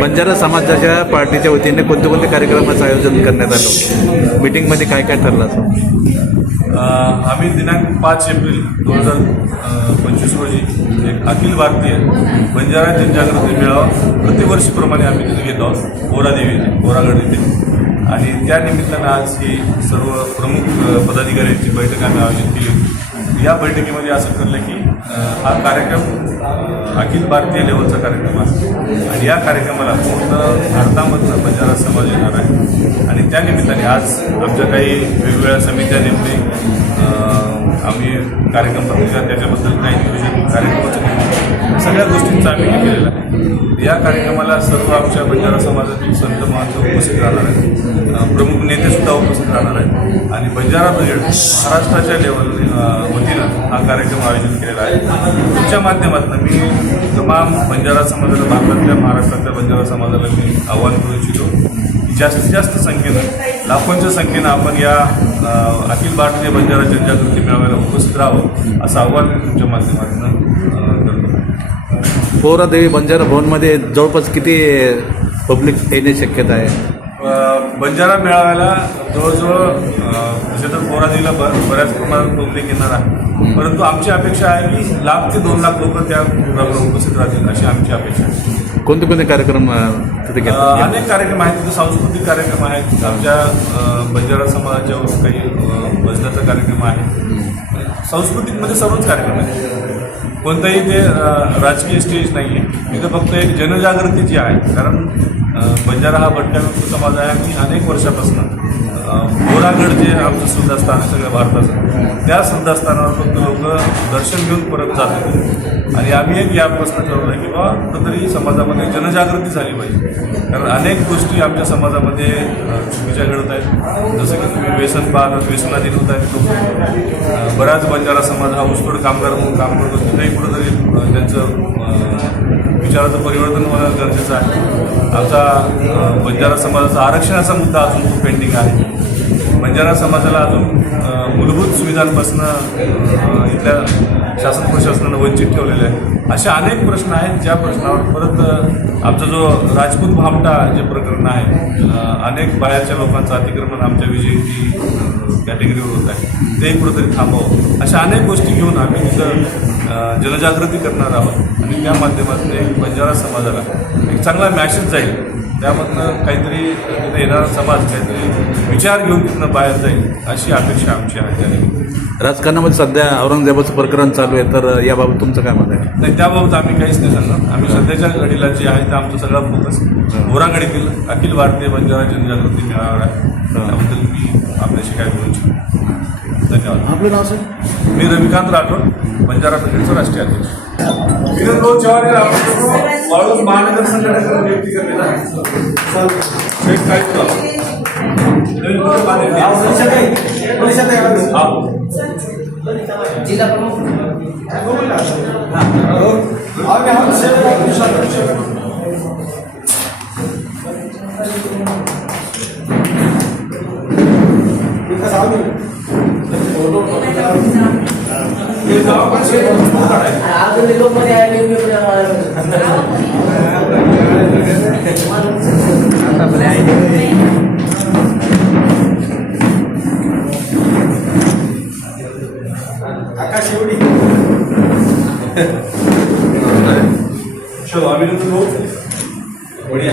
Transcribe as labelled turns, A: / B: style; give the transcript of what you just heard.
A: बंजारा समाजाच्या पार्टीच्या वतीने कोणते कोणते कार्यक्रमाचं आयोजन करण्यात आलं? मीटिंगमध्ये काय काय ठरलं असं?
B: आम्ही दिनांक पाच एप्रिल दोन हजार पंचवीस रोजी एक अखिल भारतीय बंजारा जनजागृती मेळावा प्रतिवर्षीप्रमाणे आम्ही तिथे घेतो आहोत बोरादेवी येथे बोरागड येथे. आणि त्या निमित्तानं आज ही सर्व प्रमुख पदाधिकाऱ्यांची बैठक आम्ही आयोजित केली. होती या बैठकीमध्ये असं ठरलं की हा कार्यक्रम अखिल भारतीय लेवलचा कार्यक्रम आहे. आणि या कार्यक्रमाला पूर्ण भारतामधनं बंजारा समाज येणार आहे. आणि त्या निमित्ताने आज आमच्या काही वेगवेगळ्या समित्या नेमणे आम्ही कार्यक्रम बघितला. त्याच्याबद्दल काही नियोजन कार्यक्रमाचं सगळ्या गोष्टींचं आम्ही हे आहे. या कार्यक्रमाला सर्व आमच्या बंजारा समाजातील संत महंत उपस्थित राहणार आहेत. प्रमुख नेतेसुद्धा उपस्थित राहणार आहेत. आणि बंजारा ब्रिगेड महाराष्ट्राच्या लेवल वतीनं हा कार्यक्रम आयोजित केलेला आहे. तुमच्या माध्यमातून मी तमाम बंजारा समाजाला भारतातल्या महाराष्ट्रातल्या बंजारा समाजाला मी आव्हान करू इच्छितो जास्तीत जास्त संख्येनं लाखोंच्या संख्येनं आपण या अखिल भारतीय बंजारा जनजागृती मेळाव्याला उपस्थित राहावं असं आव्हान मी तुमच्या माध्यमातून
A: पोरादेवी बंजारा भवनमध्ये जवळपास किती पब्लिक येण्याची शक्यता आहे?
B: बंजारा मेळाव्याला जवळजवळ तसे तर पोरादीला ब बऱ्याच प्रमाणात पब्लिक येणार आहे. परंतु आमची अपेक्षा आहे की लाख ते दोन लाख लोक त्या प्रोग्रामला उपस्थित राहतील अशी आमची अपेक्षा आहे.
A: कोणते कोणते कार्यक्रम तिथे
B: अनेक कार्यक्रम आहेत तिथे सांस्कृतिक कार्यक्रम आहेत. आमच्या बंजारा समाजाच्या काही भजनाचा कार्यक्रम आहे. सांस्कृतिकमध्ये सर्वच कार्यक्रम आहेत. कोणताही ते राजकीय स्टेज नाही आहे तिथं फक्त एक जनजागृती जी आहे. कारण बंजारा हा भटक्यामुक्त समाज आहे आणि अनेक वर्षापासून गोरागड बोरागड जे आमचं श्रद्धास्थान आहे सगळ्या भारताचं त्या श्रद्धास्थानावर फक्त लोक दर्शन घेऊन परत जात होते. आणि आम्ही एक या प्रश्न ठरवला की बाबा कुठंतरी समाजामध्ये जनजागृती झाली पाहिजे. कारण अनेक गोष्टी आमच्या समाजामध्ये चुकीच्या घडत आहेत. जसं की तुम्ही व्यसन पाहत व्यसनाधीन होत आहेत लोक. बराच बंजारा समाज हा ऊसतोड कामगार म्हणून काम करतो. तिथेही कुठंतरी त्यांचं विचाराचं परिवर्तन होणं गरजेचं आहे. आमचा बंजारा समाजाचा आरक्षणाचा मुद्दा अजून खूप पेंडिंग आहे. बंजारा समाजाला अजून मूलभूत सुविधांपासून इथल्या शासन प्रशासनानं वंचित ठेवलेलं आहे. असे अनेक प्रश्न आहेत ज्या प्रश्नावर परत आमचा जो राजपूत भामटा जे प्रकरण आहे अनेक बाहेरच्या लोकांचं अतिक्रमण आमच्या विजयी कॅटेगरीवर होत आहे. ते कुठंतरी थांबवं. अशा अनेक गोष्टी घेऊन आम्ही तिथं जनजागृती करणार आहोत. आणि त्या माध्यमातून एक बंजारा समाजाला एक चांगला मॅसेज जाईल. त्यामधनं काहीतरी तिथे येणारा समाज काहीतरी विचार घेऊन तिथनं बाहेर जाईल अशी अपेक्षा आमची आहे. त्यानिमित्त
A: राजकारणामध्ये सध्या औरंगजेबाचं प्रकरण चालू आहे तर याबाबत तुमचं काय मत आहे?
B: नाही त्याबाबत आम्ही काहीच नाही सांगणार. आम्ही सध्याच्या घडीला जे आहे ते आमचा सगळा फोकस बोरागडीतील अखिल भारतीय बंजारा जनजागृती मेळावा आहे. त्याबद्दल मी आपल्याशी काय बोलू इच्छितो धन्यवाद.
A: आपलं नाव सर?
B: मी रविकांत राठोड बंजारा ब्रिगेडचा राष्ट्रीय अध्यक्ष. विनोद चव्हाण हे आपण वाळूज महानगर संघटनेचा नियुक्ती करण्यात एक काय? हा.
C: जिल्हा प्रमुख.
B: हे. काढायचे.
C: अजून लोकमध्ये आहे
B: चलो अभिनंदन भाऊ बढ़िया